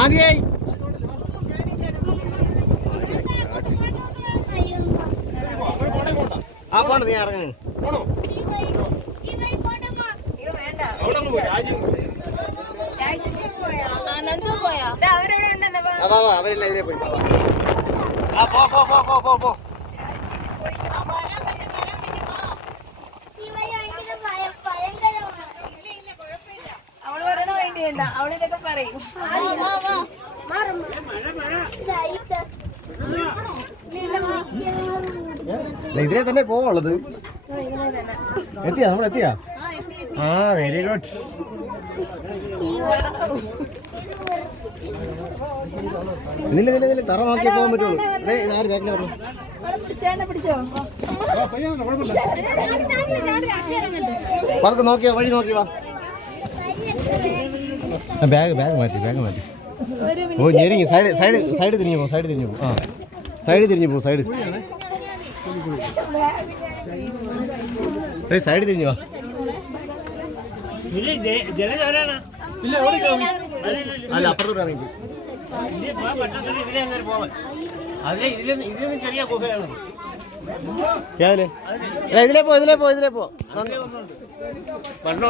ആദ്യായി ആ പോണ്ട നീ ഇറങ്ങി അവരില്ല ഇതിലേ പോയി പോ അവള് പറയണ വേണ്ടിയല്ല അവളിതൊക്കെ പറയും. ഇതിലെ തന്നെ പോവുള്ളത്. എത്തിയാ നമ്മൾ എത്തിയാ? ആ വെരി ഗുഡ്. നില്ല തറ നോക്കിയേ പോകാൻ പറ്റുള്ളൂ. ആര് ബാക്കിൽ പറഞ്ഞു പതുക്കെ നോക്കിയോ വഴി നോക്കി വാ. ബാഗ് മാറ്റി ഓ ഞെരിങ്ങി സൈഡ് തിരിഞ്ഞു പോ ആ സൈഡ് തിരിഞ്ഞു പോ സൈഡ് തിരിഞ്ഞു വാ. അല്ല അപ്പുറത്തോട്ട് ഇറങ്ങി ഇതിലേ പോ പണ്ടോളം